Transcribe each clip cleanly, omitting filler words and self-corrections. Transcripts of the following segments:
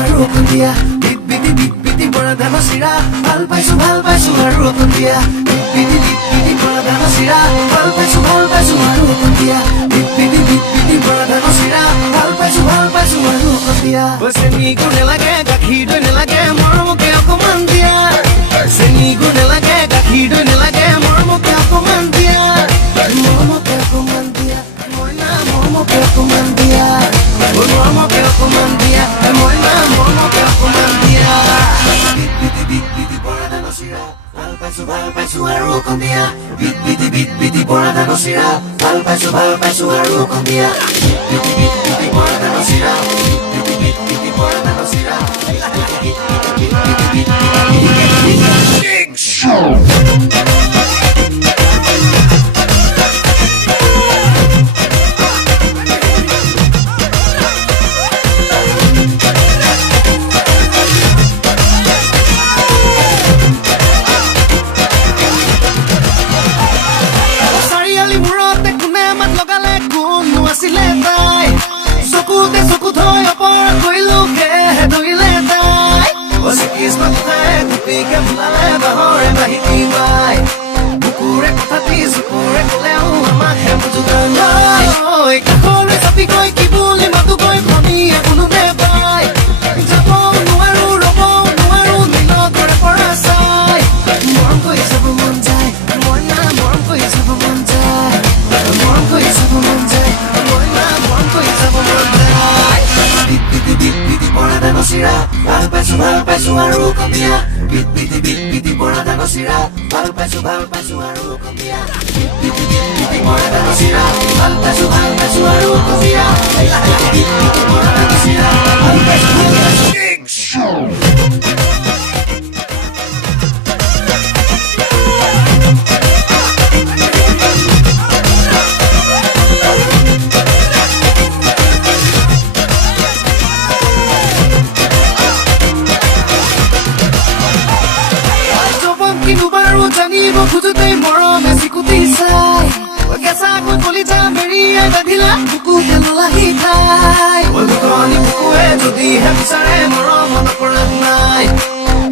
আৰু অকন্দিয়া বিট বিটি বৰা ধানৰ চিৰা ভাল পাইছো আৰু অকন্দিয়া বিট বিটি বৰা ধানৰ চিৰা ভাল পাইছো আৰু অকন্দিয়া বিট বিটি বৰা ধানৰ চিৰা ভাল পাইছো আৰু অকন্দিয়া চেনি গুণ নেলাগে গাখীৰ দৈ নেলাগে মৰমকে অকমান দিয়া চেনি গুণ নেলাগে গাখীৰ দৈ নেলাগে মৰমকে অকমান দিয়া মৰমকে অকমান দিয়া মইনা মৰমকে অকমান দিয়া মৰমকে অকমান দিয়া মইনা মৰমকে অকমান দিয়া বিট বিটি বৰা ধানৰ চিৰা ভাল পাইছো আৰু অকন্দিয়া বিট বিটি বৰা ধানৰ চিৰা ভাল পাইছো আৰু অকন্দিয়া বিট বিটি বৰা ধানৰ চিৰা বিট বিটি বৰা ধানৰ চিৰা চকু থৈ অপৰাধ কৰিলো ধৰিলে তাই কিসমত গোপীকে বোলালে বাহৰে বাহিনী বাই বুকুৰে কথা দি চকুৰে কলেও আমাকহে বুজোতা নাই কাষৰে চাপি গৈ কি বুলি মাতো গৈ ভনীয়ে কোনোতে পাই যাব নোৱাৰো ৰ'ব নোৱাৰো নীলকৰে পৰা চাই মৰম কৰি চাব মন যায় মইনা মৰম কৰি চাব মন যায় মৰম কৰি চাব মন যায় মইনা মৰম কৰি চাব মন যায় বিট বৰা ধানৰ চিৰা ভাল পাইছো আৰু অকন্দিয়া বিট বিটি বৰা ধানৰ চিৰা ভাল পাইছো আৰু অকন্দিয়া বিট বিটি বৰা ধানৰ চিৰা ভাল পাইছো আৰু অকন্দিয়া বিট বিটি বৰা ধানৰ চিৰা ভাল পাইছো জানিব খোজোতেই মৰমে চিকুটি চাই কেঁচাকৈ কলিজা মেৰিয়াই বান্ধিলা বুকুতে ললাহি ঠাই কণী বুকুৱে যদিহে বিচাৰে মৰম নপৰাত নাই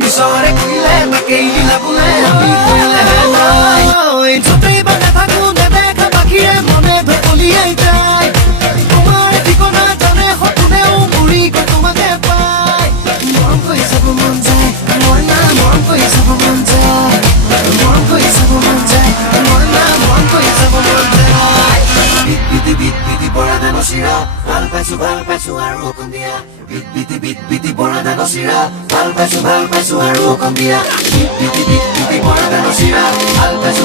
ঈশ্বৰে কৰিলে তাকেই দিলা বোলে আমি কৰিলেহে নাই য'তেই বা নাথাকো নেদেখা বাকীৰে মনে ঢকলিয়াই যায় তোমাৰ ঠিকনা জানে সপোনেও মুৰি গৈ তোমাকে পাই মৰম কৰি চাব মন যায় মইনা মৰম কৰি চাব মন যায় মৰম কৰি চাব মন যায় মইনা মৰম কৰি চাব মন যায় বিট বিটি বৰা ধানৰ চিৰা ভাল পাইছো আৰু অকন্দিয়া বিট বিটি বৰা ধানৰ চিৰা ভাল পাইছো আৰু অকন্দিয়া বিট বিটি বৰা ধানৰ চিৰা ভাল পাইছো